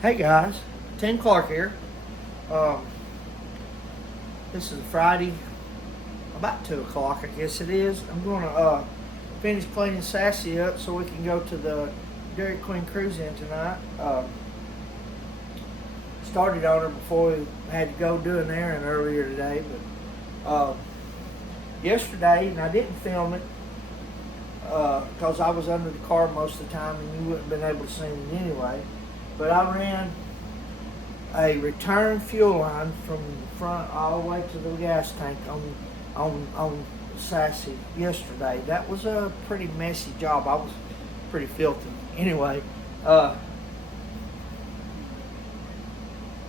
Hey guys, Tim Clark here. Um, this is Friday, about 2 o'clock, I guess it is. I'm going to finish cleaning Sassy up so we can go to the Dairy Queen cruise in tonight. Started on her before we had to go do an errand earlier today, but yesterday, and I didn't film it because I was under the car most of the time and you wouldn't have been able to see me anyway. But I ran a return fuel line from the front all the way to the gas tank on Sassy yesterday. That was a pretty messy job. I was pretty filthy. Anyway, I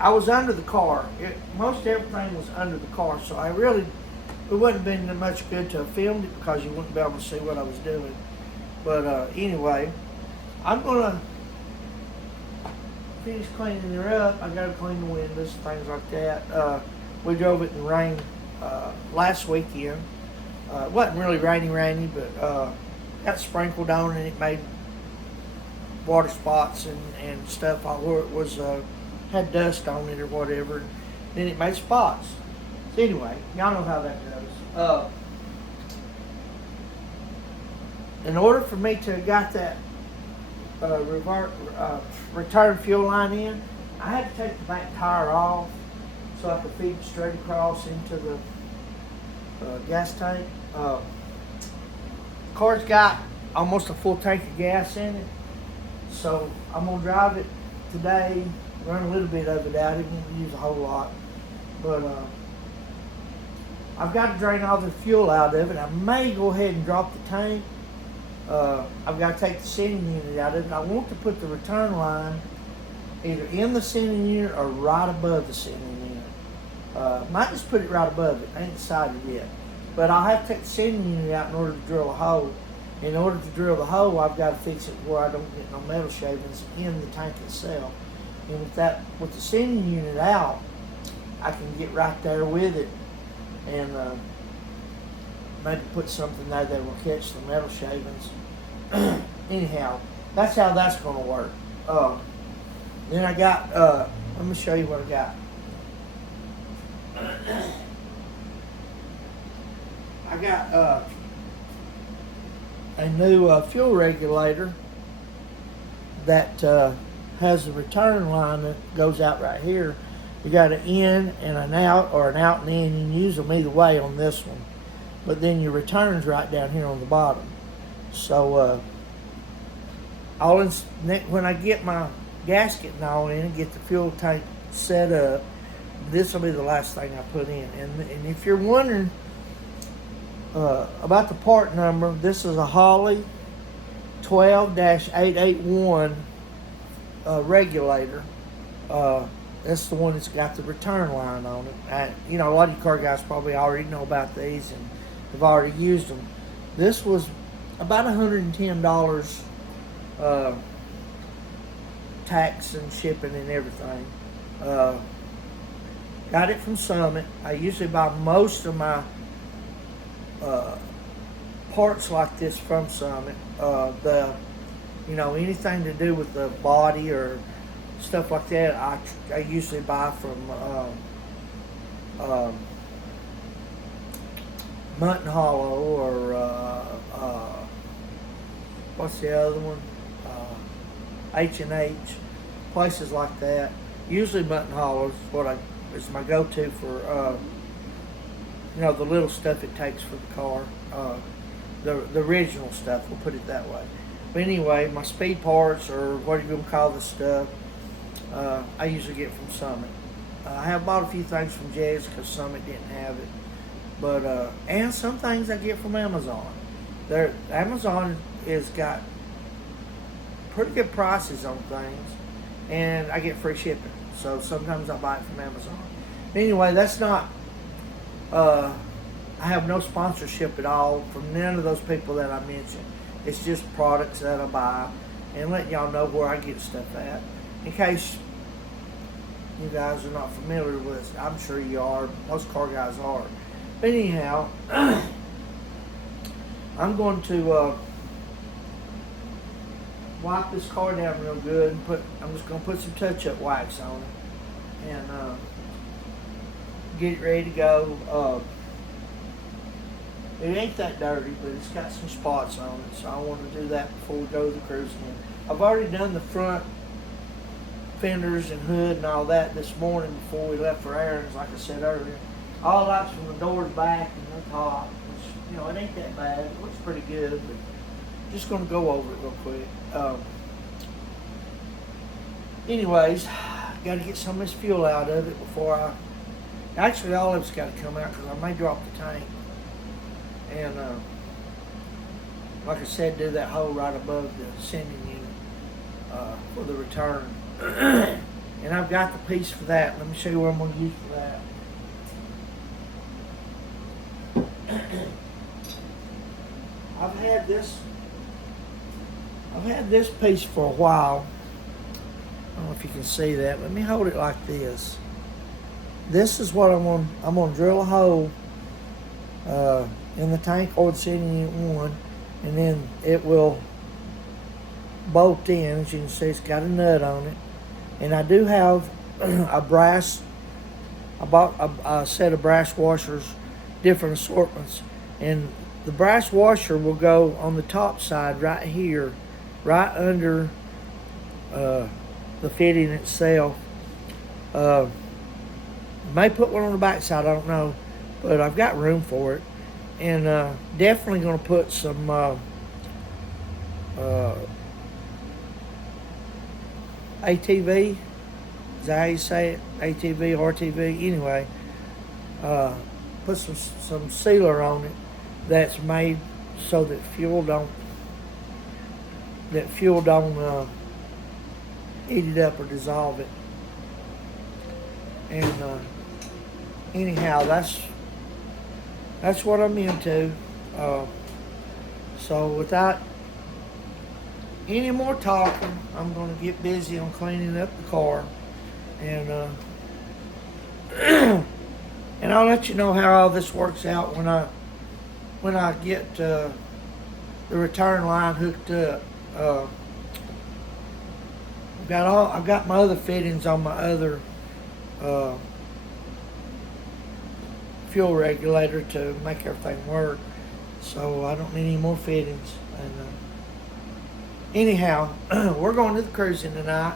was under the car. Most everything was under the car, so it wouldn't have been much good to have filmed it because you wouldn't be able to see what I was doing. But anyway, I'm gonna finish cleaning her up. I gotta clean the windows, things like that. We drove it in rain last weekend. It wasn't really rainy, but got sprinkled on and it made water spots and stuff all where it was had dust on it or whatever. And then it made spots. So anyway, y'all know how that goes. In order for me to have got that return fuel line in, I had to take the back tire off so I could feed it straight across into the gas tank. The car's got almost a full tank of gas in it, so I'm gonna drive it today, run a little bit of it out. It won't use a whole lot, but I've got to drain all the fuel out of it. I may go ahead and drop the tank. I've got to take the sending unit out of it. I want to put the return line either in the sending unit or right above the sending unit. Might just put it right above it. I ain't decided yet. But I'll have to take the sending unit out in order to drill a hole. In order to drill the hole, I've got to fix it where I don't get no metal shavings in the tank itself. And with the sending unit out, I can get right there with it and maybe put something there that will catch the metal shavings. Anyhow, that's how that's going to work. Then I got, let me show you what I got. I got a new fuel regulator that has a return line that goes out right here. You got an in and an out, or an out and in. You can use them either way on this one. But then your return's right down here on the bottom. So when I get my gasket and all in and get the fuel tank set up, this will be the last thing I put in. And if you're wondering about the part number, this is a Holley 12-881 regulator. That's the one that's got the return line on it. A lot of you car guys probably already know about these and have already used them. This was about $110 tax and shipping and everything. Got it from Summit. I usually buy most of my parts like this from Summit. Anything to do with the body or stuff like that, I usually buy from Mutton Hollow or what's the other one? H&H, places like that. Usually Mutton Hollow is my go-to for the little stuff it takes for the car. The original stuff, we'll put it that way. But anyway, my speed parts, or what are you going to call this stuff, I usually get from Summit. I have bought a few things from Jez because Summit didn't have it. But and some things I get from Amazon. Amazon has got pretty good prices on things, and I get free shipping. So sometimes I buy it from Amazon. Anyway, that's not. I have no sponsorship at all from none of those people that I mentioned. It's just products that I buy and letting y'all know where I get stuff at. In case you guys are not familiar with it, I'm sure you are. Most car guys are. But anyhow, I'm going to wipe this car down real good and I'm just gonna put some touch-up wax on it and get it ready to go. It ain't that dirty, but it's got some spots on it, so I want to do that before we go to the cruising. I've already done the front fenders and hood and all that this morning before we left for errands, like I said earlier. All lights from the doors back and the top, which, it ain't that bad. It looks pretty good, but just going to go over it real quick. Anyways, got to get some of this fuel out of it before actually all of it's got to come out because I may drop the tank. And like I said, do that hole right above the sending unit for the return. And I've got the piece for that. Let me show you what I'm going to use for that. I've had this piece for a while. I don't know if you can see that. Let me hold it like this. This is what I'm going to drill a hole in the tank or the sending unit 1, and then it will bolt in. As you can see, it's got a nut on it. And I do have I bought a set of brass washers, different assortments. And the brass washer will go on the top side right here, right under the fitting itself. May put one on the back side, I don't know, but I've got room for it. And definitely going to put some ATV, is that how you say it? ATV, RTV, anyway. Put some sealer on it that's made so that fuel don't eat it up or dissolve it. And anyhow, that's what I'm into. So without any more talking, I'm going to get busy on cleaning up the car, and and I'll let you know how all this works out when I get the return line hooked up. I've got my other fittings on my other fuel regulator to make everything work, so I don't need any more fittings. And anyhow, we're going to the cruising tonight.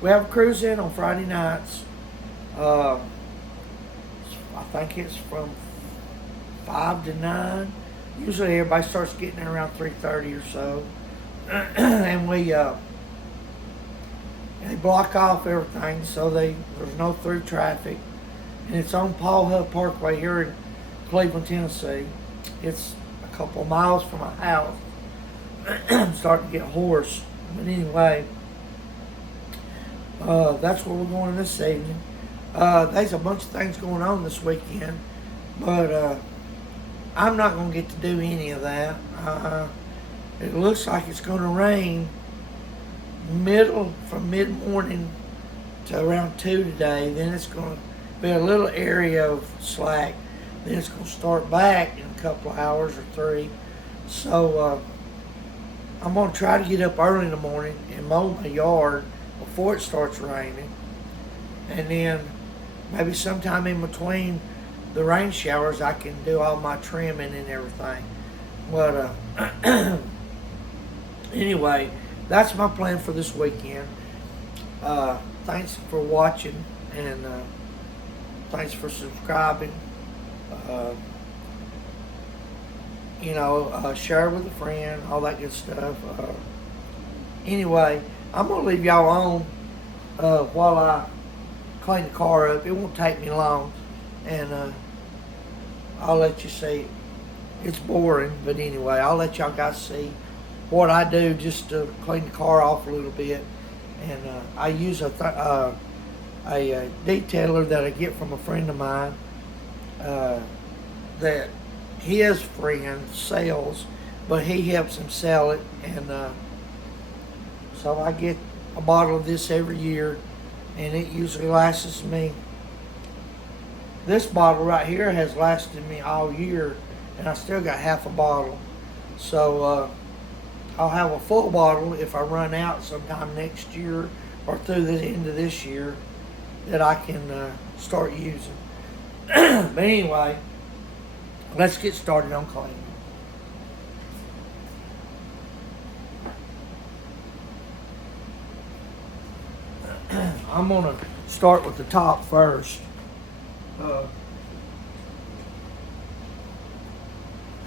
We have a cruise in on Friday nights. I think it's from 5 to 9. Usually everybody starts getting there around 3:30 or so. And they block off everything so there's no through traffic. And it's on Paul Huff Parkway here in Cleveland, Tennessee. It's a couple of miles from my house. I'm starting to get hoarse. But anyway, that's where we're going this evening. There's a bunch of things going on this weekend, but I'm not going to get to do any of that. It looks like it's going to rain from mid-morning to around 2 today. Then it's going to be a little area of slack. Then it's going to start back in a couple of hours or 3. So I'm going to try to get up early in the morning and mow my yard before it starts raining. And then maybe sometime in between the rain showers I can do all my trimming and everything. But anyway, that's my plan for this weekend. Thanks for watching, and thanks for subscribing. Share with a friend, all that good stuff. Anyway, I'm going to leave y'all on while I clean the car up. It won't take me long, and I'll let you see. It's boring, but anyway, I'll let y'all guys see what I do just to clean the car off a little bit. And I use a detailer that I get from a friend of mine that his friend sells, but he helps him sell it. And so I get a bottle of this every year, and it usually lasts me. This bottle right here has lasted me all year, and I still got half a bottle. So I'll have a full bottle if I run out sometime next year or through the end of this year that I can start using. But anyway, let's get started on cleaning. I'm going to start with the top first. I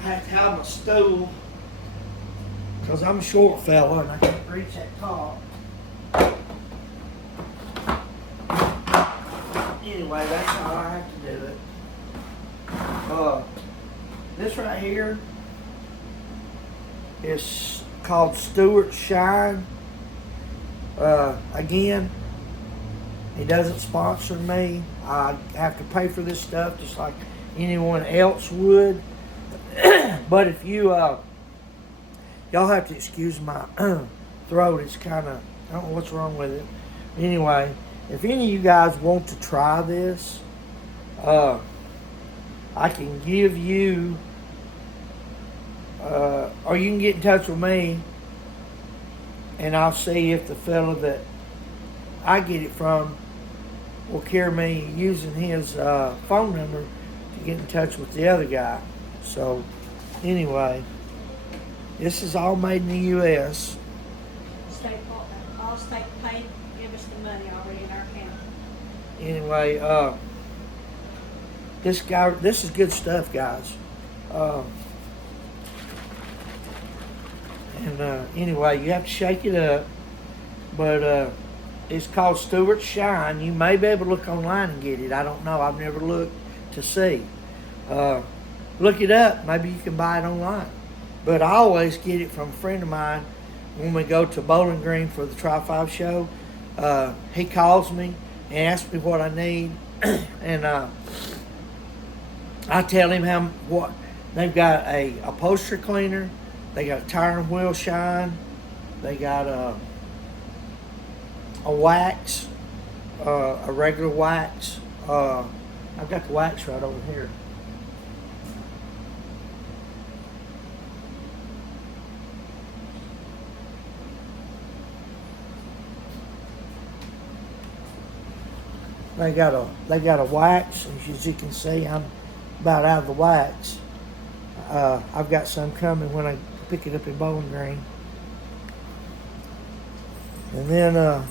have to have a stool because I'm a short fella and I can't reach that top. Anyway, that's how I have to do it. This right here is called Stewart Shine. Again, he doesn't sponsor me. I have to pay for this stuff just like anyone else would. But if you, y'all have to excuse my throat. It's kind of, I don't know what's wrong with it. Anyway, if any of you guys want to try this, I can give you, or you can get in touch with me, and I'll see if the fella that I get it from will carry me using his phone number to get in touch with the other guy. So, anyway, this is all made in the U.S. All state paid, give us the money already in our account. Anyway, this is good stuff, guys. Anyway, you have to shake it up, but it's called Stewart Shine. You may be able to look online and get it. I don't know. I've never looked to see. Look it up. Maybe you can buy it online. But I always get it from a friend of mine when we go to Bowling Green for the Tri-5 show. He calls me and asks me what I need, and I tell him what they've got: a upholstery cleaner, they got a tire and wheel shine, they got a wax, a regular wax. I've got the wax right over here. They got a wax. As you can see, I'm about out of the wax. I've got some coming when I pick it up in Bowling Green. And then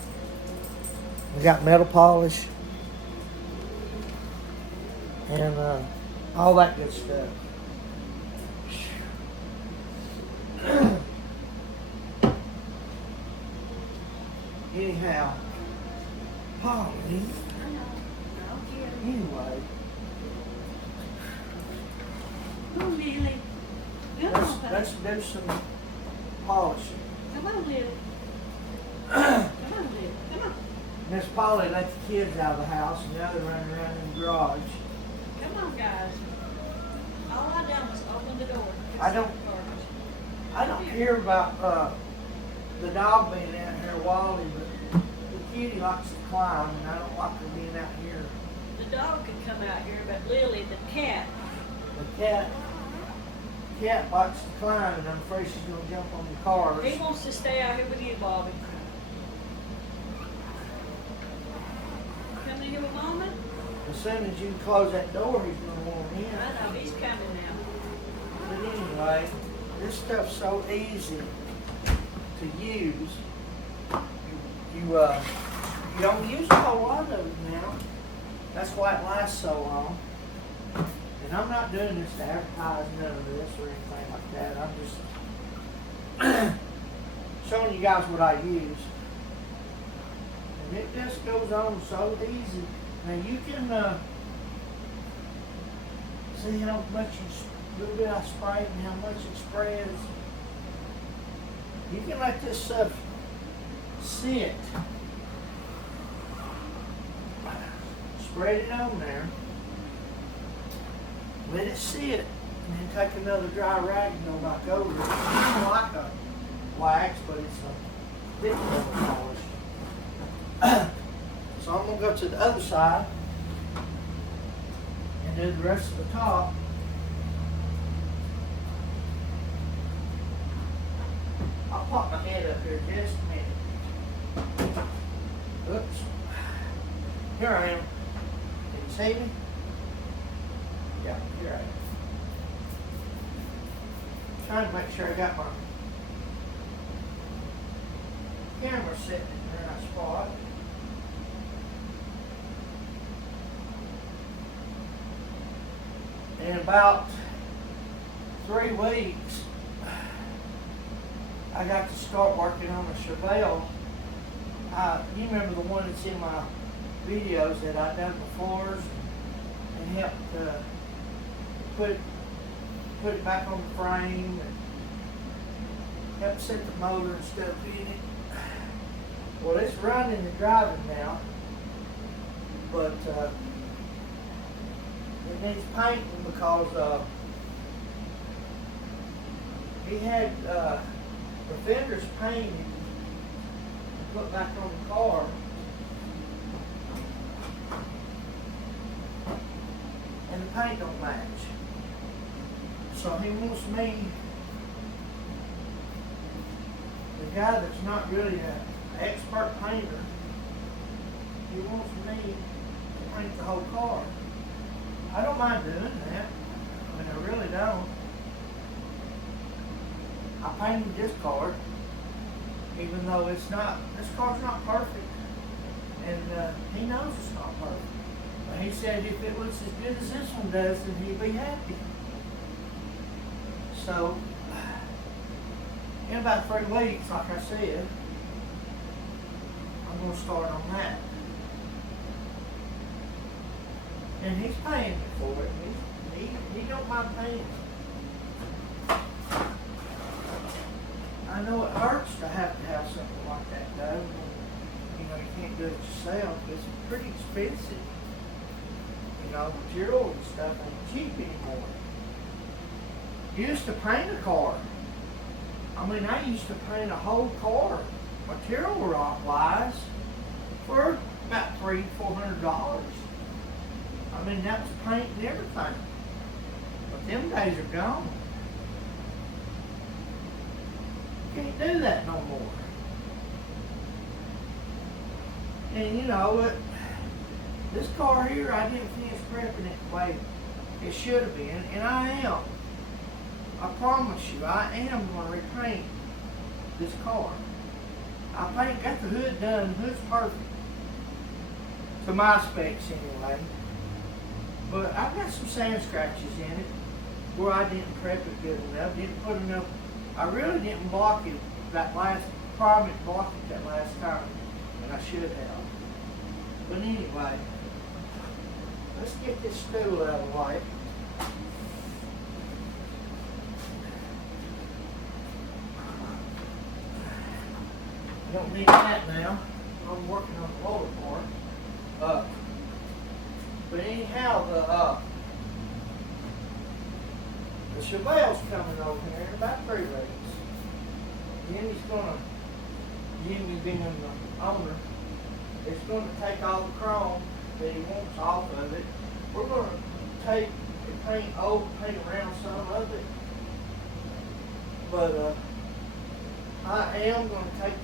we got metal polish and all that good stuff. Anyhow, Polly. Anyway, Come on, Lily. Come on, let's do some polishing. Come on, Lily. Come on, Lily. Come on. Miss Polly let the kids out of the house and the other running around in the garage. Come on, guys. All I done was open the door. I don't care about the dog being out here, Wally, but the kitty likes to climb, and I don't like her being out here. The dog could come out here, but Lily, the cat. The cat likes to climb, and I'm afraid she's going to jump on the cars. He wants to stay out here with you, Bobby. Come in here with Mama? As soon as you close that door, he's going to want in. I know, he's coming now. But anyway, this stuff's so easy to use. You don't use a whole lot of it now. That's why it lasts so long. And I'm not doing this to advertise none of this or anything like that. I'm just showing you guys what I use. And it just goes on so easy. Now you can see how much little bit I spray and how much it spreads. You can let this stuff sit. Spread it on there. Let it sit. And then take another dry rag and go back over it. It's kind of like a wax, but it's a bit more polished. So I'm going to go to the other side and do the rest of the top. pop my head up here just a minute. Oops. Here I am. Can you see me? Yeah, here I am. Trying to make sure I got my camera sitting in the right spot. In about 3 weeks, I got to start working on a Chevelle. You remember the one that's in my videos that I done before and helped put it back on the frame and helped set the motor and stuff in it. Well, it's running and driving now, but it needs painting because he had the fenders painted and put back on the car. And the paint don't match. So he wants me, the guy that's not really an expert painter, he wants me to paint the whole car. I don't mind doing that. I mean, I really don't. I painted this car, even though this car's not perfect. And he knows it's not perfect. But he said if it looks as good as this one does, then he'd be happy. So, in about 3 weeks, like I said, I'm going to start on that. And he's paying me for it. He don't mind paying me. I know it hurts to have something like that done. You know, you can't do it yourself. It's pretty expensive. You know, material and stuff ain't cheap anymore. Used to paint a car. I mean, I used to paint a whole car, material wise, for about $300-400. I mean, that was paint and everything. But them days are gone. Can't do that no more. And you know, this car here, I didn't finish prepping it the way it should have been, and I am. I promise you, I am going to repaint this car. Got the hood done. The hood's perfect. To my specs anyway. But I've got some sand scratches in it where I didn't prep it good enough, didn't put enough. I really didn't block it probably blocked it that last time, and I should have. But anyway, let's get this stool out of the way. I don't need that now. I'm working on the lower part. But anyhow, the Chevelle's coming over here in about 3 weeks. Jimmy being the owner, is going to take all the chrome that he wants off of it. We're going to take and paint around some of it. But I am going to take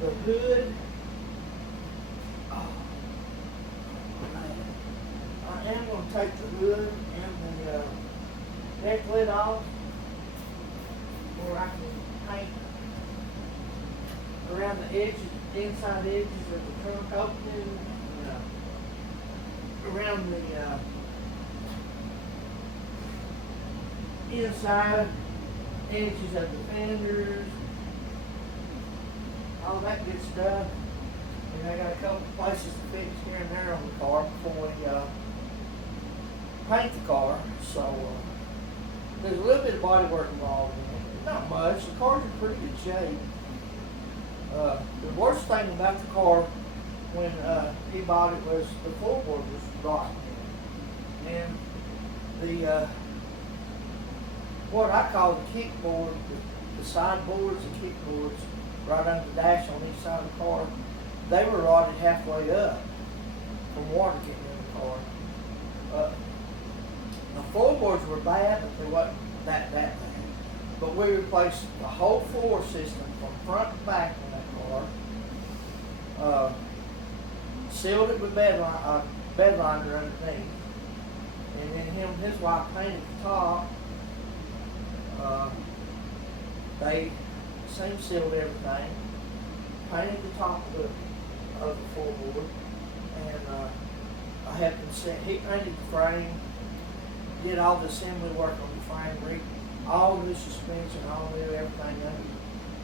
the hood. I am going to take the hood and the deck lid off, where I can paint around the edges, inside edges of the trunk opening, around the inside edges of the fenders, all that good stuff. And I got a couple places to fix here and there on the car before we paint the car. So there's a little bit of body work involved in it. Not much. The car's in pretty good shape. The worst thing about the car when he bought it was the floorboard was rotten. And the what I call the kickboard, the side boards and kickboards right under the dash on each side of the car, they were rotted halfway up from water getting in the car. The floorboards were bad, but they wasn't that bad. but we replaced the whole floor system from front to back on that car. Sealed it with bed liner underneath, and then him and his wife painted the top. They same sealed everything, painted the top of the floorboard, and I had them he painted the frame, did all the assembly work on the frame, all new suspension, all new everything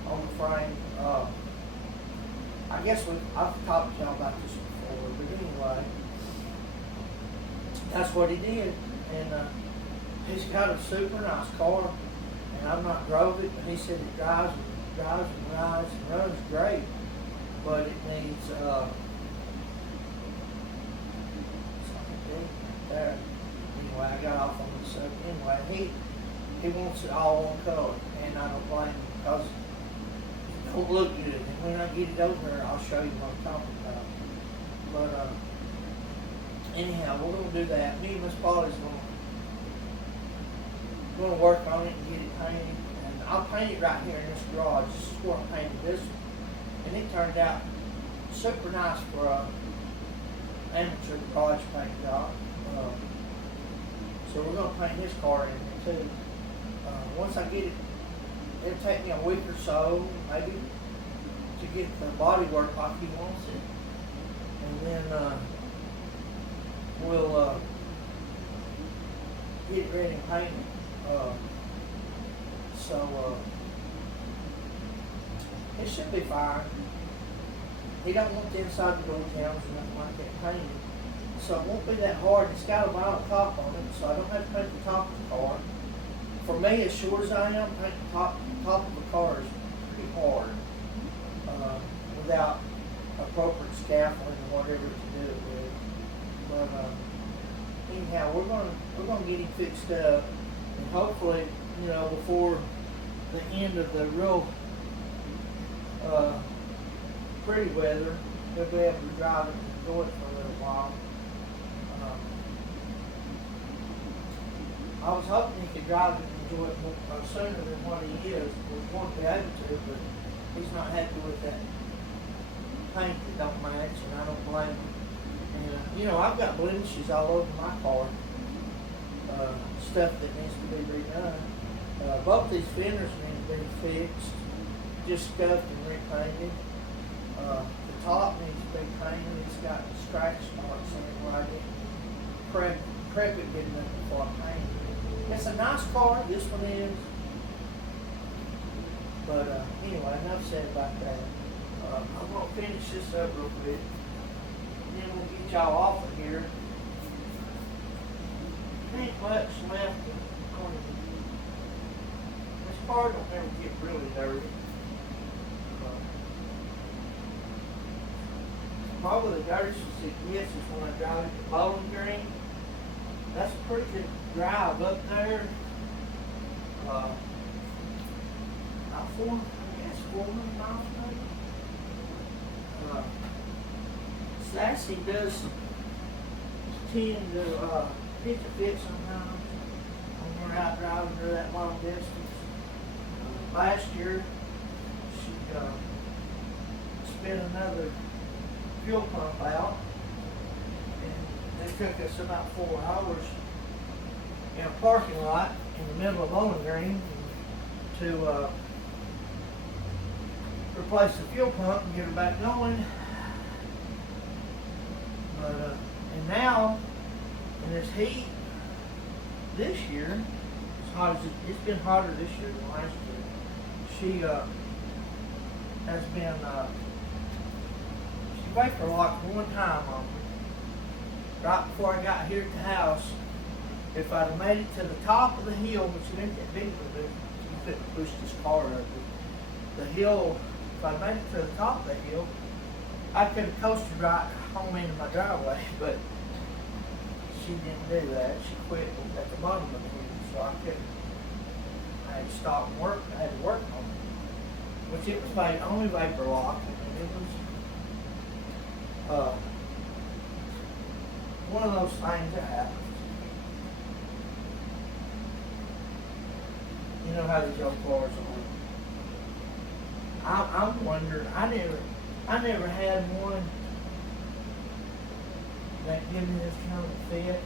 on the frame. I guess I've talked to y'all about this before, but anyway, that's what he did, and he's got a super nice car, and I've not drove it, but he said it drives and runs great, but it needs something there. Anyway, I got off on this subject. Anyway, he wants it all one color, and I don't blame him because it don't look good. And when I get it over there, I'll show you what I'm talking about. But anyhow, we're gonna do that. Me and Miss Polly's gonna work on it and get it painted. And I'll paint it right here in this garage. This is where I painted this one, and it turned out super nice for a amateur garage paint job. So we're going to paint his car in here too. Once I get it, it'll take me a week or so, maybe, to get the body work like he wants it. And then we'll get it ready and paint it. It should be fine. He don't want the inside the door jams or nothing like that painted. So it won't be that hard. It's got a vinyl top on it, so I don't have to paint the top of the car. For me, as sure as I am, painting the top of the car is pretty hard without appropriate scaffolding or whatever to do it with. But anyhow, we're gonna get him fixed up, and hopefully, before the end of the real pretty weather, he'll be able to drive it and enjoy it for a little while. I was hoping he could drive it and enjoy it more sooner than what he is. We want to be able to, but he's not happy with that paint that don't match, and I don't blame him. And I've got blemishes all over my car, stuff that needs to be redone. Both these fenders need to be fixed, just scuffed and repainted. The top needs to be painted. It's got scratch marks on it where I didn't prep it good enough before I painted it. It's a nice car, this one is. But anyway, enough said about that. I'm going to finish this up real quick, and then we'll get y'all off of here. There ain't much left. This car don't ever get really dirty. Probably the dirtiest it gets is when I drive it to Bowling Green. That's a pretty good drive up there. About 400 miles maybe. Sassy does tend to hit the fit sometimes when we're out driving her that long distance. Last year, she spent another fuel pump out, and it took us about 4 hours in a parking lot in the middle of Bowling Green to replace the fuel pump and get her back going. But and now in this heat this year, as hot as it's been hotter this year than last year. She has been she vapor locked one time on me right before I got here at the house. If I'd have made it to the top of the hill, which it ain't that big of a you couldn't push this car up the hill. If I made it to the top of the hill, I could have coasted right home into my driveway, but she didn't do that. She quit at the bottom of the hill, so I couldn't. I had to stop and work. I had to work on it, which it was made only vapor lock, and it was one of those things that happens. know how these old cars are. I'm wondering. I never had one that give me this kind of fit.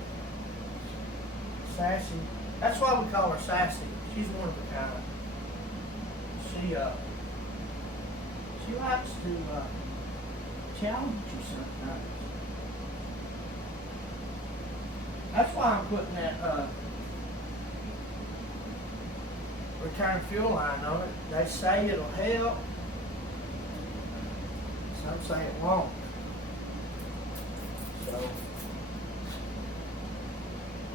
Sassy. That's why we call her Sassy. She's one of a kind. She likes to challenge you sometimes. That's why I'm putting that return fuel line on it. They say it'll help. Some say it won't. So,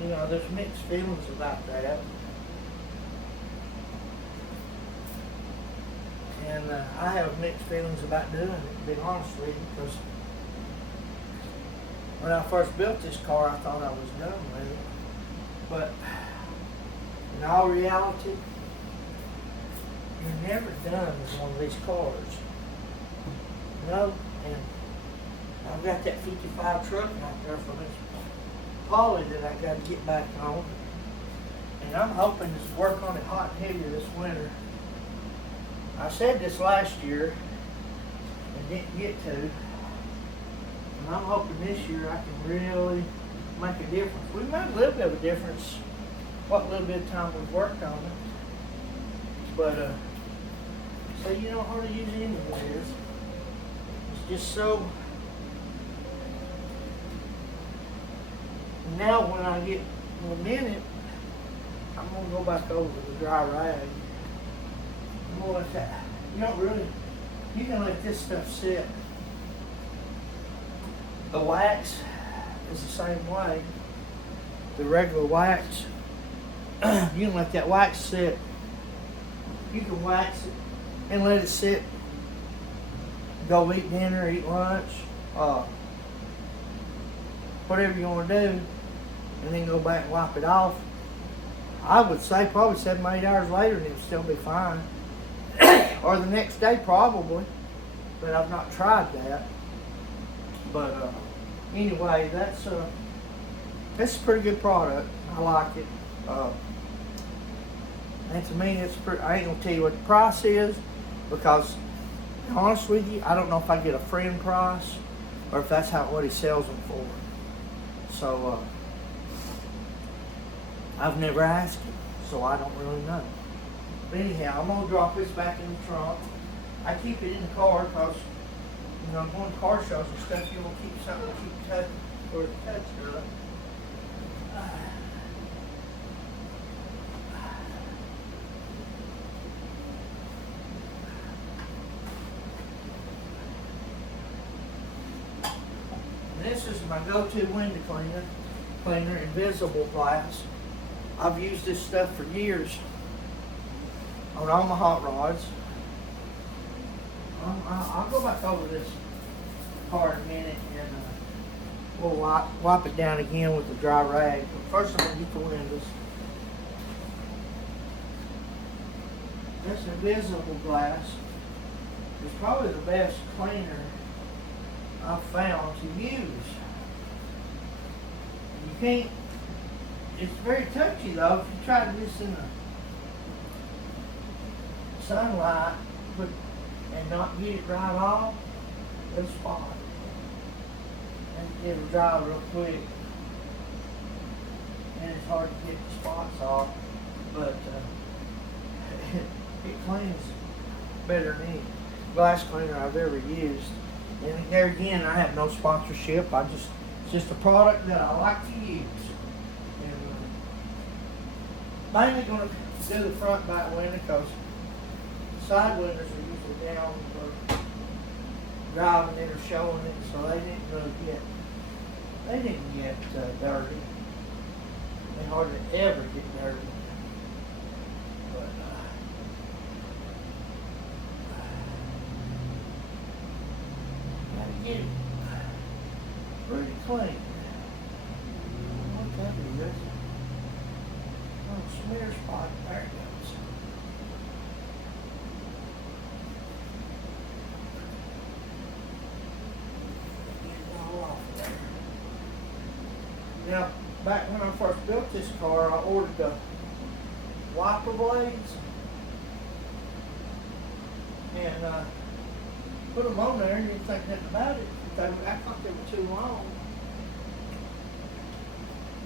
you know, there's mixed feelings about that. And I have mixed feelings about doing it, to be honest with you, because when I first built this car, I thought I was done with it. But in all reality, you're never done with one of these cars. You know, and I've got that 55 truck out there from this Polly that I got to get back on. And I'm hoping to work on it hot and heavy this winter. I said this last year and didn't get to. And I'm hoping this year I can really make a difference. We made a little bit of a difference what little bit of time we've worked on it. But so you don't hardly use any of this. It's just so. Now when I get in a minute, I'm gonna go back over to the dry rag. I'm gonna let that. You don't really. You can let this stuff sit. The wax is the same way. The regular wax. You can let that wax sit. You can wax it and let it sit. Go eat dinner, eat lunch, whatever you want to do, and then go back and wipe it off. I would say probably 7 or 8 hours later and it'll still be fine. Or the next day probably, but I've not tried that. But anyway, that's a pretty good product. I like it. And to me, it's pretty. I ain't gonna tell you what the price is because, to be honest with you, I don't know if I get a friend price or if that's what he sells them for. So I've never asked him, so I don't really know. But anyhow, I'm gonna drop this back in the trunk. I keep it in the car because, you know, going to car shows and stuff, you want to keep something to keep touch or the touch good. This is my go-to window cleaner, invisible glass. I've used this stuff for years on all my hot rods. I'll go back over this car in a minute and we'll wipe it down again with the dry rag. But first I'm going to get the windows. This invisible glass is probably the best cleaner I've found to use. You can't, it's very touchy though. If you try this in the sunlight and not get it right off, it'll spot. And it'll dry real quick. And it's hard to get the spots off, but it cleans better than any glass cleaner I've ever used. And there again, I have no sponsorship. It's just a product that I like to use. And mainly going to do the front back window because side windows are usually down for driving it or showing it, so they didn't get dirty. They hardly ever get dirty. But gotta get it pretty clean. What that is? Oh, smear spot. There it goes. Get it all off there. Now, back when I first built this car, I ordered the wiper blades. and put them on there and didn't think nothing about it. I thought they were too long.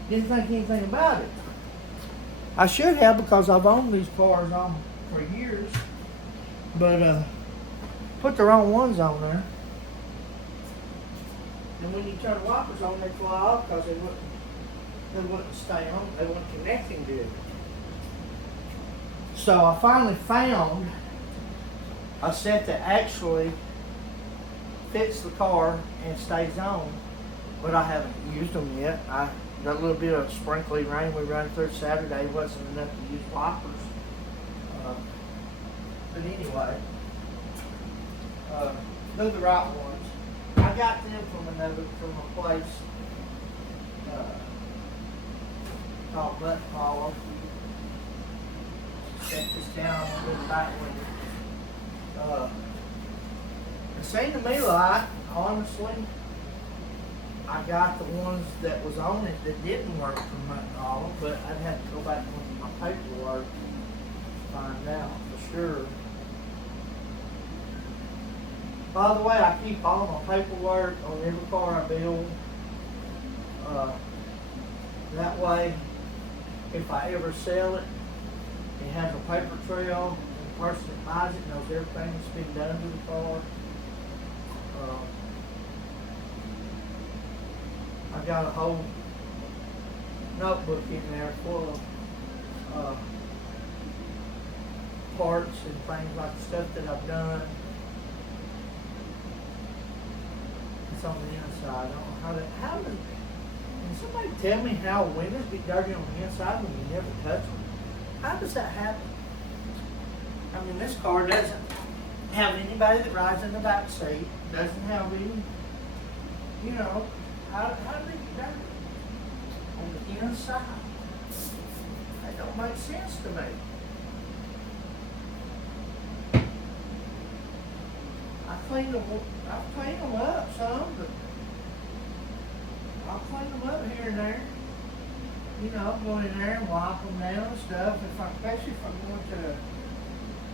Didn't think anything about it. I should have, because I've owned these cars on for years, but put the wrong ones on there. And when you turn the wipers on, they fly off because they wouldn't stay on. They weren't connecting good. So I finally found a set that actually fits the car and stays on, but I haven't used them yet. I got a little bit of sprinkly rain we ran through Saturday. Wasn't enough to use wipers. But anyway, they're the right ones. I got them from a place called Button Hollow. Set this down a little back window. It seemed to me like, honestly, I got the ones that was on it that didn't work from Button Hollow, but I'd have to go back and look at my paperwork to find out for sure. By the way, I keep all my paperwork on every car I build. That way, if I ever sell it, it has a paper trail, and the person that buys it knows everything that's been done to the car. I got a whole notebook in there full of parts and things like stuff that I've done. It's on the inside. I don't know how does, can somebody tell me how windows get dirty on the inside when you never touch them? How does that happen? I mean, this car doesn't have anybody that rides in the back seat. Doesn't have any, you know, how do they get dirty on the inside? That don't make sense to me. I've cleaned them up some, but I'll clean them up here and there. You know, go in there and wipe them down and stuff. Especially if I'm going to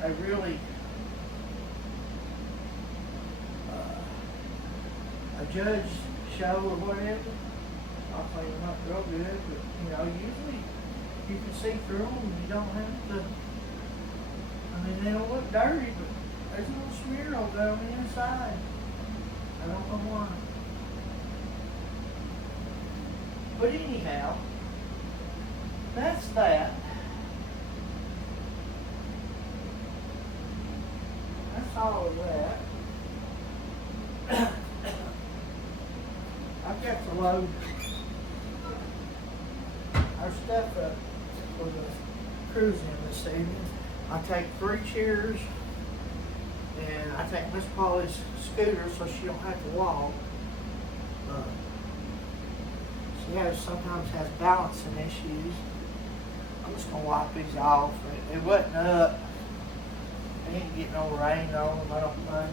a really a judge show or whatever, I'll clean them up real good. But you know, usually you can see through them. You don't have to. I mean, they don't look dirty, but there's no smear over there on the inside. I don't know why. But anyhow, that's that. That's all of that. I've got to load our stuff up for the cruising this evening. I take 3 chairs and I take Miss Polly's scooter so she don't have to walk. She sometimes has balancing issues. I'm just gonna wipe these off. It wasn't up. It ain't getting no rain on them, I don't think.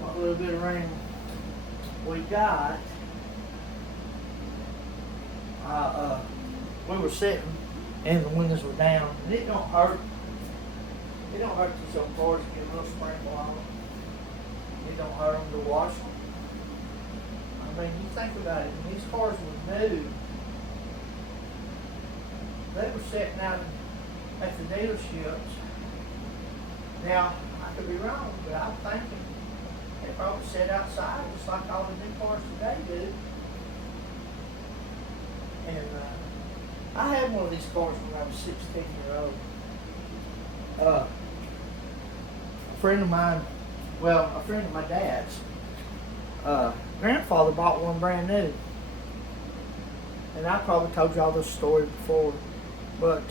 What little bit of rain we got, we were sitting and the windows were down. And it don't hurt. It don't hurt these old cars to get a little sprinkle on them. It don't hurt them to wash them. I mean, you think about it, when these cars were new, they were sitting out at the dealerships. Now, I could be wrong, but I'm thinking they probably sit outside just like all the new cars today do. And I had one of these cars when I was 16-year-old. A friend of mine, well, a friend of my dad's, grandfather bought one brand new. And I probably told y'all this story before, but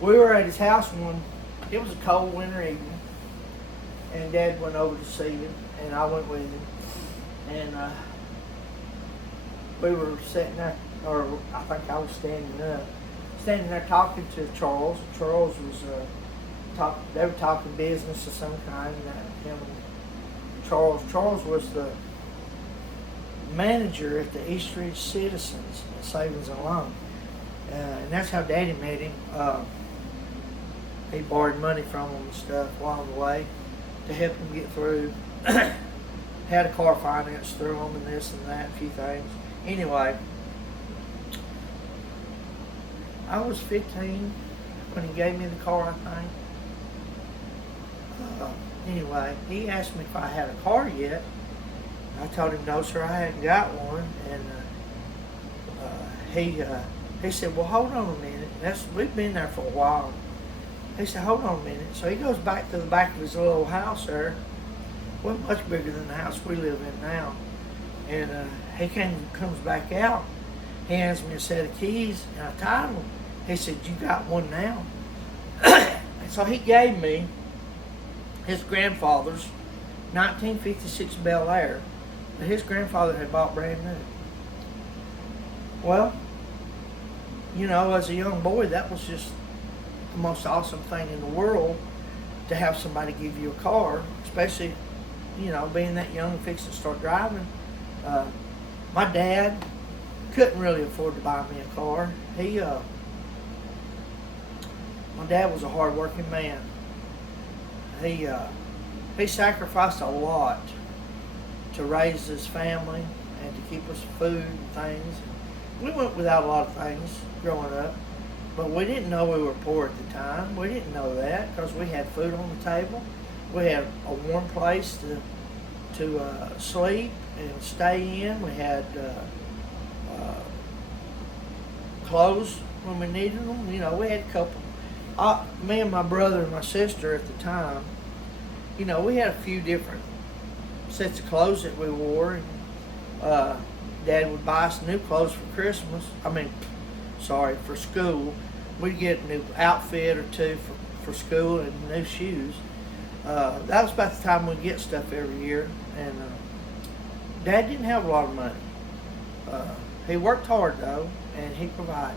we were at his house it was a cold winter evening, and Dad went over to see him, and I went with him, and we were sitting there, or I think I was standing there talking to Charles. Charles was they were talking business of some kind, him and Charles was the manager at the East Ridge Citizens Savings and Loan, and that's how Daddy met him. he borrowed money from him and stuff along the way to help him get through. Had a car finance through him and this and that, a few things. Anyway, I was 15 when he gave me the car, I think. Anyway, he asked me if I had a car yet. I told him no, sir, I hadn't got one. And he said, well, hold on a minute. We've been there for a while. He said, hold on a minute. So he goes back to the back of his little house there. Well, much bigger than the house we live in now. And he comes back out. He hands me a set of keys, and I tied them. He said, you got one now. And so he gave me his grandfather's 1956 Bel Air that his grandfather had bought brand new. Well, you know, as a young boy, that was just the most awesome thing in the world to have somebody give you a car, especially, you know, being that young and fixing to start driving. My dad couldn't really afford to buy me a car. My dad was a hard-working man. He sacrificed a lot to raise his family and to keep us food and things. We went without a lot of things growing up, but we didn't know we were poor at the time. We didn't know that because we had food on the table. We had a warm place to sleep and stay in. We had clothes when we needed them. You know, we had a couple. Me and my brother and my sister at the time, you know, we had a few different sets of clothes that we wore. And, Dad would buy us new clothes for Christmas. For school. We'd get a new outfit or two for school and new shoes. That was about the time we'd get stuff every year. And Dad didn't have a lot of money. He worked hard though, and he provided.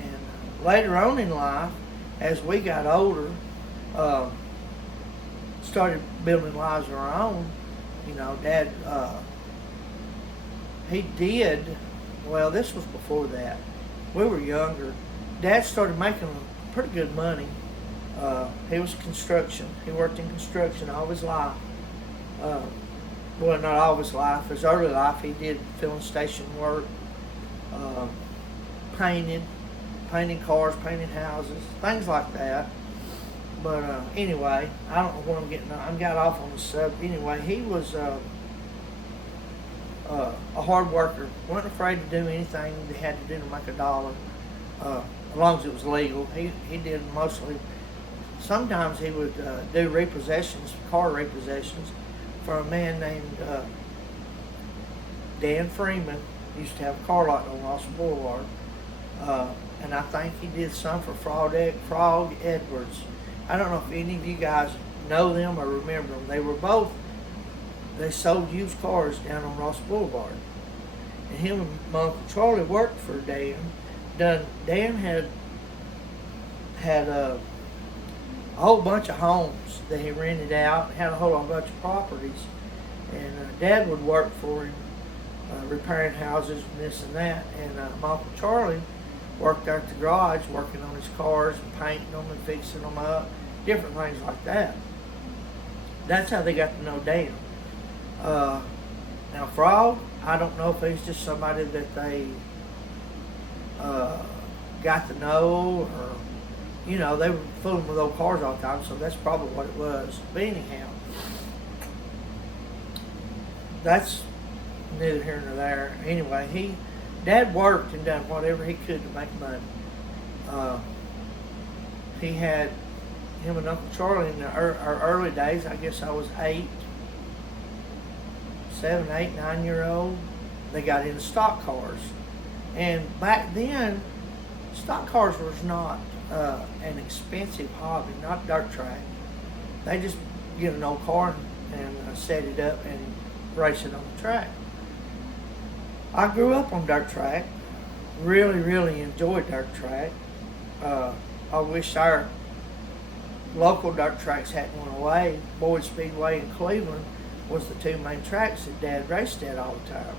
And later on in life, as we got older, started building lives of our own. You know, Dad, this was before that. We were younger. Dad started making pretty good money. He was construction. He worked in construction all his life. Well, not all his life. His early life, he did filling station work, painting cars, painting houses, things like that. But anyway, I don't know where I'm getting. I got off on the subject. Anyway, he was a hard worker. Wasn't afraid to do anything they had to do to make a dollar, as long as it was legal. He did mostly. Sometimes he would do repossessions, car repossessions, for a man named Dan Freeman. He used to have a car lot on Ross Boulevard, and I think he did some for Frog Edwards. I don't know if any of you guys know them or remember them. They sold used cars down on Ross Boulevard. And him and my Uncle Charlie worked for Dan. Dan had a whole bunch of homes that he rented out, had a whole bunch of properties. And Dad would work for him, repairing houses and this and that. And my Uncle Charlie worked out at the garage, working on his cars and painting them and fixing them up, different things like that. That's how they got to know Dan. Now Frog, I don't know if he's just somebody that they got to know, or, you know, they were fooling with old cars all the time, so that's probably what it was. But anyhow, that's neither here nor there. Anyway, Dad worked and done whatever he could to make money. He had him and Uncle Charlie in our early days. I guess I was 7, 8, 9-year-old. They got into stock cars, and back then, stock cars was not an expensive hobby, not dirt track. They just get an old car and set it up and race it on the track. I grew up on dirt track, really enjoyed dirt track. I wish our local dirt tracks hadn't went away. Boyd Speedway in Cleveland was the two main tracks that Dad raced at all the time.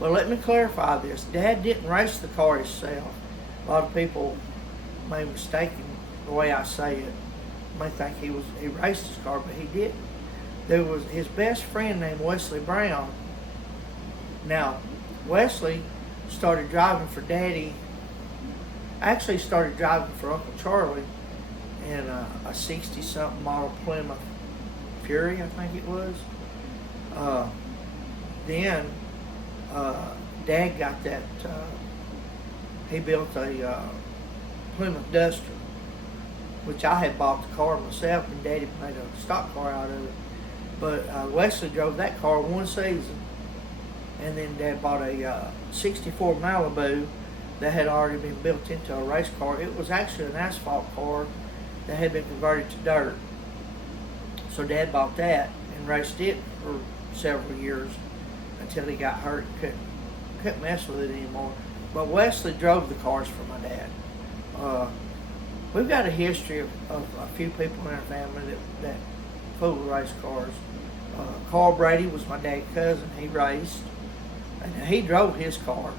Well, let me clarify this. Dad didn't race the car himself. A lot of people may mistake him the way I say it. May think he raced his car, but he didn't. There was his best friend named Wesley Brown. Now, Wesley started driving for Daddy. Actually, started driving for Uncle Charlie in a 60-something model Plymouth Fury, I think it was. Then Dad got that. He built a Plymouth Duster, which I had bought the car myself, and Daddy made a stock car out of it. But Wesley drove that car one season, and then Dad bought a 64 Malibu that had already been built into a race car. It was actually an asphalt car that had been converted to dirt. So Dad bought that and raced it for several years until he got hurt and couldn't mess with it anymore. But Wesley drove the cars for my dad. We've got a history of a few people in our family that fool race cars. Carl Brady was my dad's cousin. He raced, and he drove his car.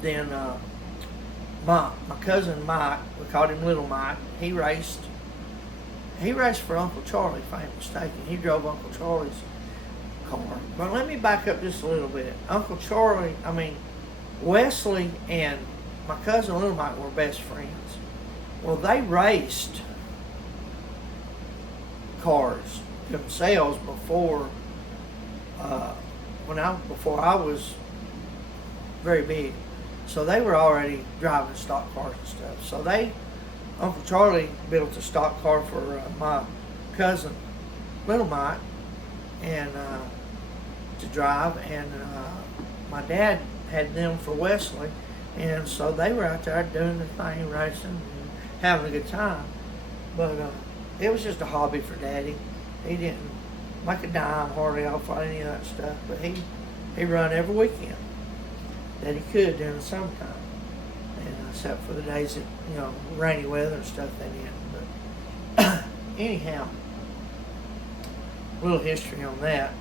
Then my cousin Mike, we called him Little Mike. He raced for Uncle Charlie, if I ain't mistaken. He drove Uncle Charlie's car. But let me back up just a little bit. Wesley and my cousin Little Mike were best friends. Well, they raced cars themselves before I was very big. So they were already driving stock cars and stuff. So Uncle Charlie built a stock car for my cousin Little Mike and to drive, and my dad had them for Wesley, and so they were out there doing the thing, racing and having a good time. But it was just a hobby for Daddy. He didn't make a dime hardly off any of that stuff, but he run every weekend that he could during the summertime, and except for the days that rainy weather and stuff they didn't. But anyhow, a little history on that,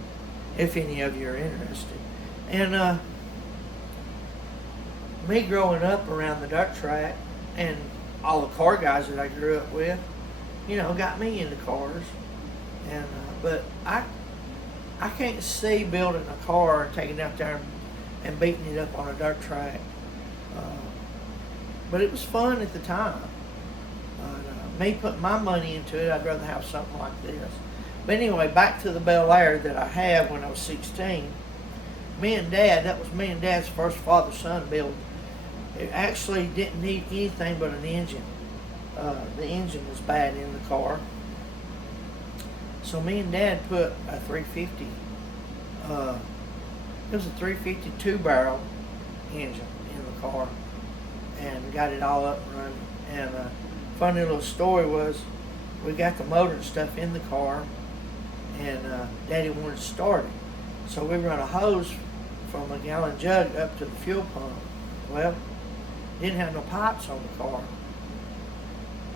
if any of you are interested. And me growing up around the dirt track and all the car guys that I grew up with, got me into cars. And but I can't see building a car and taking it out there and beating it up on a dirt track. But it was fun at the time. Me putting my money into it, I'd rather have something like this. But anyway, back to the Bel Air that I had when I was 16. That was me and Dad's first father-son build. It actually didn't need anything but an engine. The engine was bad in the car. So me and Dad put a 350, it was a 350 two-barrel engine in the car and got it all up and running. And funny little story was we got the motor and stuff in the car, and Daddy wanted to start it. So we run a hose from a gallon jug up to the fuel pump. Well, didn't have no pipes on the car.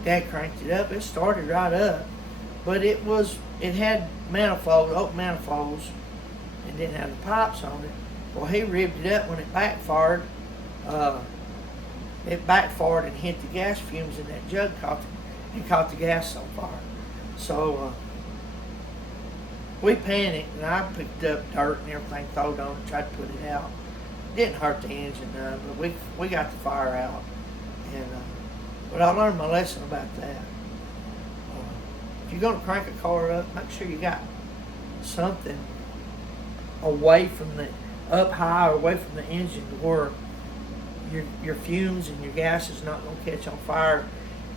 Dad cranked it up, it started right up, but it had open manifolds, and didn't have the pipes on it. Well, he ripped it up when it backfired. It backfired and hit the gas fumes in that jug, caught the gas on fire. So we panicked, and I picked up dirt and everything, thrown on it, tried to put it out. Didn't hurt the engine none, but we got the fire out. And but I learned my lesson about that. If you're going to crank a car up, make sure you got something away from up high or away from the engine to where your fumes and your gas is not going to catch on fire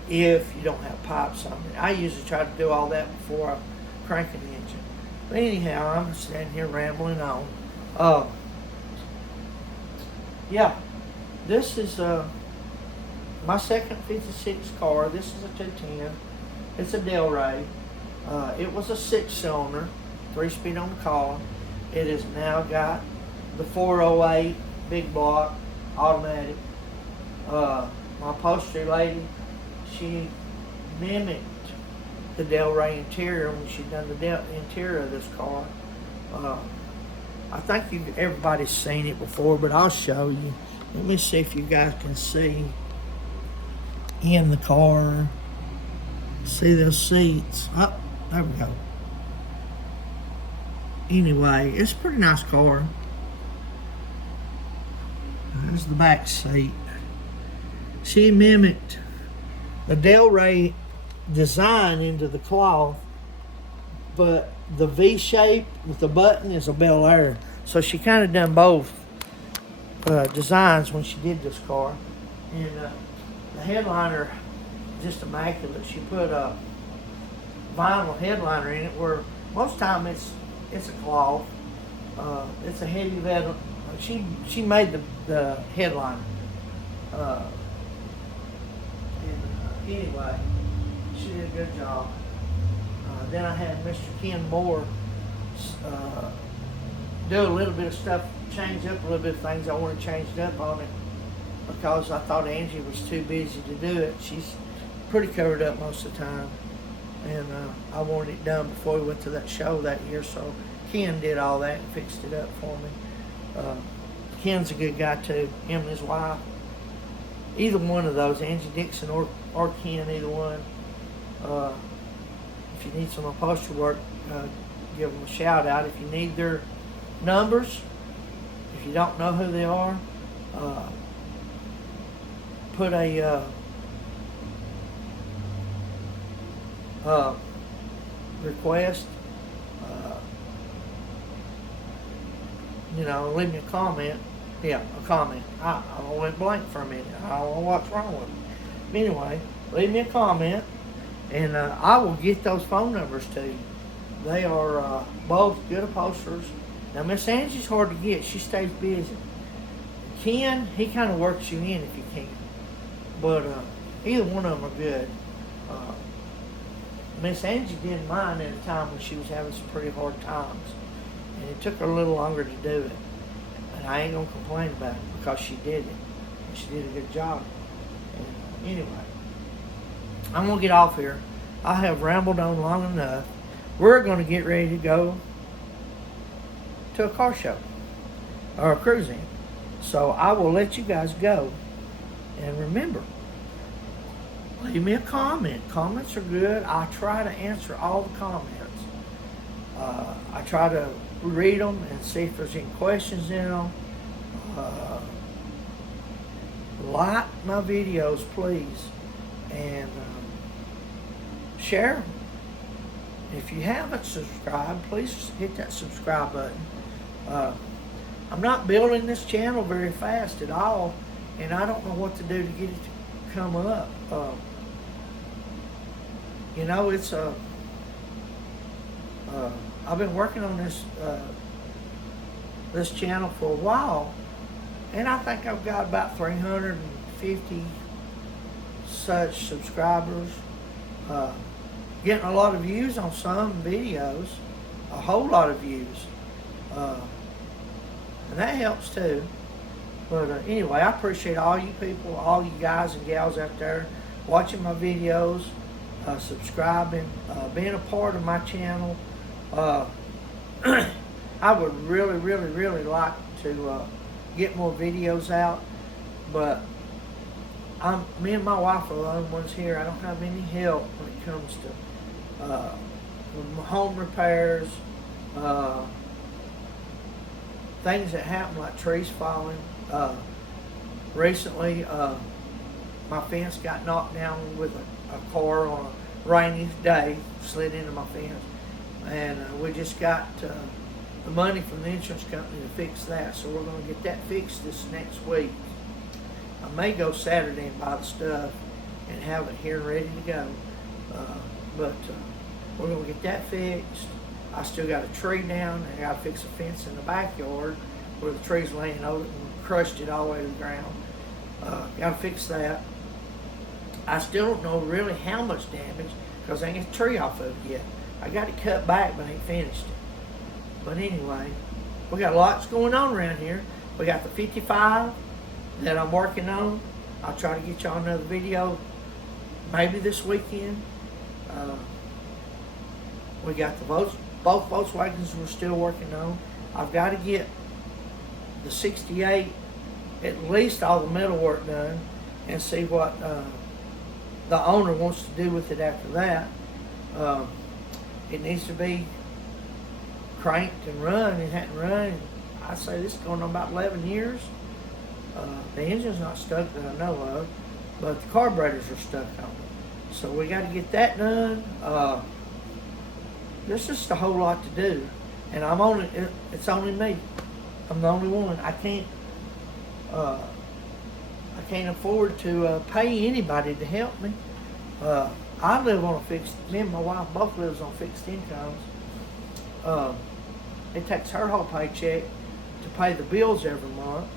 if you don't have pipes on it. I usually try to do all that before I crank an engine. But anyhow, I'm standing here rambling on. Yeah, this is my second 56 car. This is a 210. It's a Del Rey. It was a 6-cylinder, 3-speed on the column. It has now got the 408 big block automatic. My upholstery lady, she mimicked the Del Rey interior when she done the interior of this car. I think everybody's seen it before, but I'll show you. Let me see if you guys can see in the car. See those seats? Oh, there we go. Anyway, it's a pretty nice car. There's the back seat. She mimicked the Del Rey design into the cloth, but the V shape with the button is a Bel Air. So she kind of done both designs when she did this car. And the headliner, just immaculate. She put a vinyl headliner in it, where most time it's a cloth. It's a heavy metal. She made the headliner. Anyway, she did a good job. Then I had Mr. Ken Moore do a little bit of stuff, change up a little bit of things I wanted changed up on it, because I thought Angie was too busy to do it. She's pretty covered up most of the time, and I wanted it done before we went to that show that year, so Ken did all that and fixed it up for me. Ken's a good guy too, him and his wife. Either one of those, Angie Dixon or Ken, either one. If you need some upholstery work, give them a shout out. If you need their numbers, if you don't know who they are, put a request, leave me a comment. Yeah, a comment. I went blank for a minute. I don't know what's wrong with me. Anyway, leave me a comment, and I will get those phone numbers to you. They are both good upholsterers. Now, Miss Angie's hard to get. She stays busy. Ken, he kind of works you in if you can. But either one of them are good. Miss Angie didn't mind at a time when she was having some pretty hard times. And it took her a little longer to do it. And I ain't going to complain about it, because she did it. And she did a good job. And anyway, I'm going to get off here. I have rambled on long enough. We're going to get ready to go to a car show or a cruising. So I will let you guys go. And remember, leave me a comment. Comments are good. I try to answer all the comments. I try to read them and see if there's any questions in them. Like my videos, please, and share them. If you haven't subscribed, please hit that subscribe button. I'm not building this channel very fast at all, and I don't know what to do to get it to come up. It's I've been working on this channel for a while, and I think I've got about 350 such subscribers. Getting a lot of views on some videos, a whole lot of views, and that helps too. But anyway, I appreciate all you people, all you guys and gals out there watching my videos, subscribing, being a part of my channel. I would really, really, really like to get more videos out, but me and my wife are the only ones here. I don't have any help when it comes to home repairs, things that happen like trees falling. Recently, my fence got knocked down with a car on a rainy day, slid into my fence, and we just got the money from the insurance company to fix that, so we're going to get that fixed this next week. I may go Saturday and buy the stuff and have it here ready to go, but we're going to get that fixed. I still got a tree down, and I got to fix a fence in the backyard where the tree's laying over it and crushed it all the way to the ground. Got to fix that. I still don't know really how much damage, because I ain't got the tree off of it yet. I got it cut back, but I ain't finished it. But anyway, we got lots going on around here. We got the 55 that I'm working on. I'll try to get y'all another video maybe this weekend. We got both Volkswagens we're still working on. I've got to get the 68 at least all the metal work done and see what the owner wants to do with it after that. It needs to be cranked and run. It hadn't run. I say this is going on about 11 years. The engine's not stuck that I know of, but the carburetors are stuck on it. So we got to get that done. There's just a whole lot to do, and it's only me. I'm the only one. I can't afford to pay anybody to help me. I live on me and my wife both lives on fixed incomes. It takes her whole paycheck to pay the bills every month.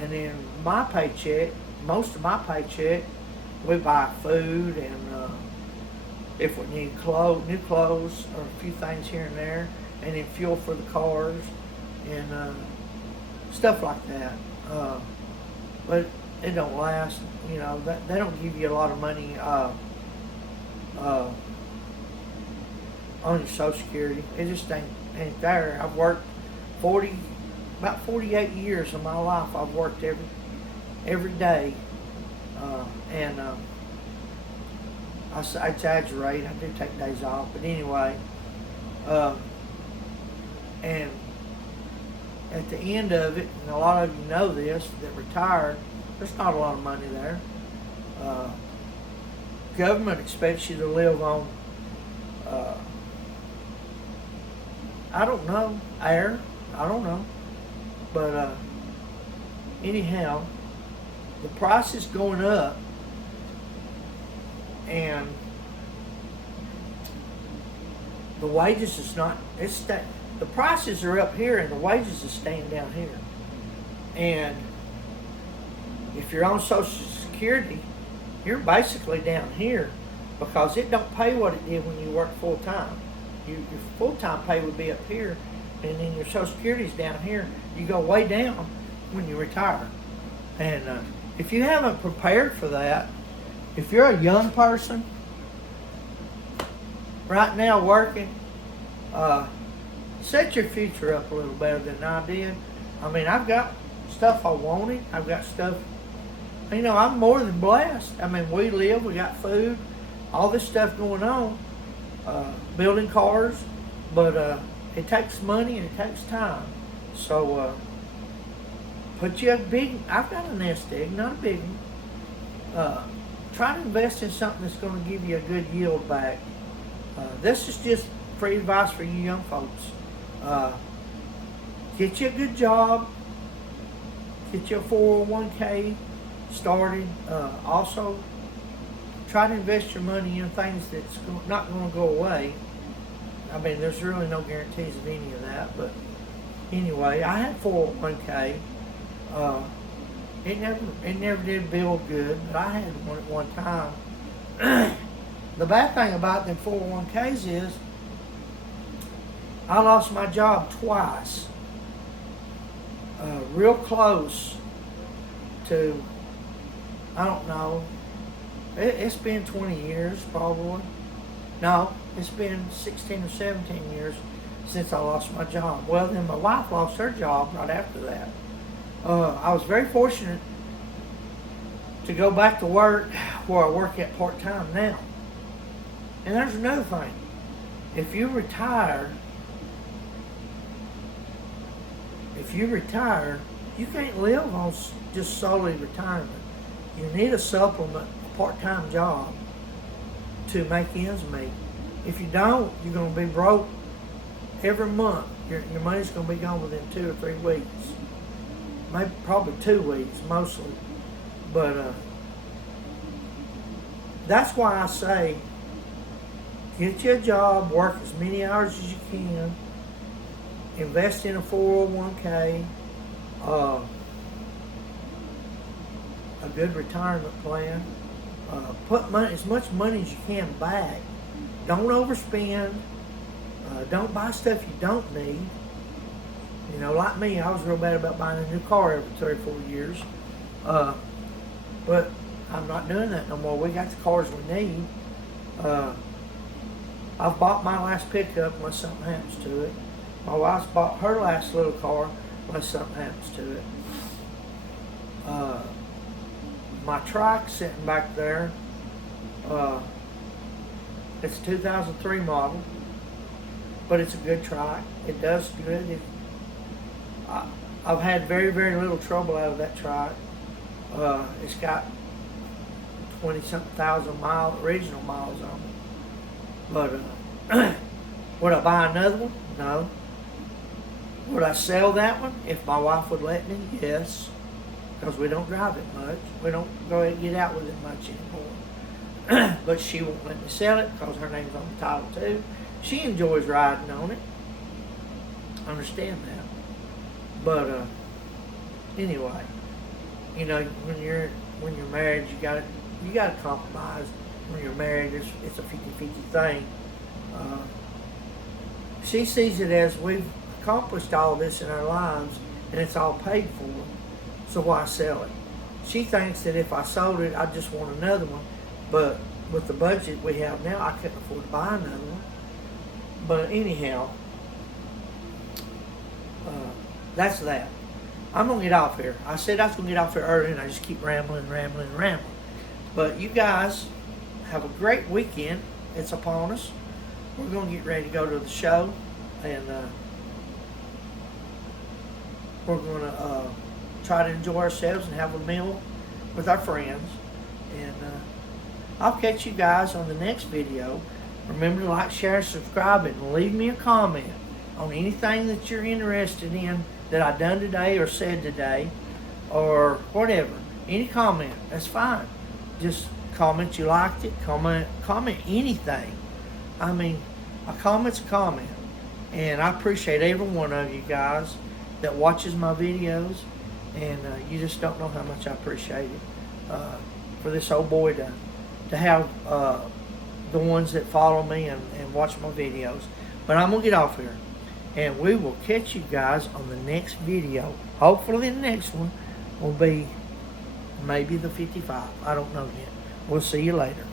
And then my paycheck, most of my paycheck, we buy food and if we need new clothes or a few things here and there, and then fuel for the cars and stuff like that. But it don't last. You know, they don't give you a lot of money on your Social Security. It just ain't there. I've worked about 48 years of my life. I've worked every day, and I exaggerate. I do take days off, but anyway, and at the end of it, and a lot of you know this that retired, there's not a lot of money there. Government expects you to live on, I don't know, air. I don't know. But anyhow, the price is going up, and the wages is not. The prices are up here, and the wages is staying down here. And if you're on Social Security, you're basically down here because it don't pay what it did when you work full time. Your full time pay would be up here, and then your Social Security's down here. You go way down when you retire. And if you haven't prepared for that, if you're a young person right now working, set your future up a little better than I did. I mean, I've got stuff I wanted. I've got stuff, you know, I'm more than blessed. I mean, we got food, all this stuff going on, building cars, but it takes money and it takes time. So, I've got a nest egg, not a big one. Try to invest in something that's going to give you a good yield back. This is just free advice for you young folks. Get you a good job. Get your 401k started. Also, try to invest your money in things that's not going to go away. I mean, there's really no guarantees of any of that, but anyway, I had 401k. It never did build good, but I had one at one time. The bad thing about them 401ks is I lost my job twice. Real close to, I don't know, it's been 20 years probably. No, it's been 16 or 17 years since I lost my job. Well, then my wife lost her job right after that. I was very fortunate to go back to work where I work at part-time now. And there's another thing. If you retire, you can't live on just solely retirement. You need a supplement, a part-time job to make ends meet. If you don't, you're going to be broke every month. Your money's going to be gone within 2 or 3 weeks. Maybe probably 2 weeks, mostly. But that's why I say get you a job, work as many hours as you can, invest in a 401k, a good retirement plan, put as much money as you can back. Don't overspend. Don't buy stuff you don't need. You know, like me, I was real bad about buying a new car every 3 or 4 years. But I'm not doing that no more. We got the cars we need. I've bought my last pickup unless something happens to it. My wife's bought her last little car unless something happens to it. My trike sitting back there, it's a 2003 model, but it's a good trike. It does good. I've had very, very little trouble out of that trike. It's got 20-something thousand original miles on it. But would I buy another one? No. Would I sell that one if my wife would let me? Yes. Because we don't drive it much. We don't go ahead and get out with it much anymore. But she won't let me sell it because her name's on the title too. She enjoys riding on it. I understand that. But anyway, you know, when you're married, you gotta compromise. When you're married, it's a 50-50 thing. She sees it as we've accomplished all this in our lives and it's all paid for, so why sell it? She thinks that if I sold it, I just want another one, but with the budget we have now, I couldn't afford to buy another one. But anyhow, that's that. I'm gonna get off here. I said I was gonna get off here early and I just keep rambling. But you guys have a great weekend. It's upon us. We're gonna get ready to go to the show, and we're gonna try to enjoy ourselves and have a meal with our friends. And I'll catch you guys on the next video. Remember to like, share, subscribe, and leave me a comment on anything that you're interested in that I done today or said today, or whatever. Any comment, that's fine. Just comment you liked it. Comment anything. I mean, a comment's a comment. And I appreciate every one of you guys that watches my videos. And you just don't know how much I appreciate it. For this old boy to have the ones that follow me and watch my videos. But I'm going to get off here. And we will catch you guys on the next video. Hopefully the next one will be maybe the 55. I don't know yet. We'll see you later.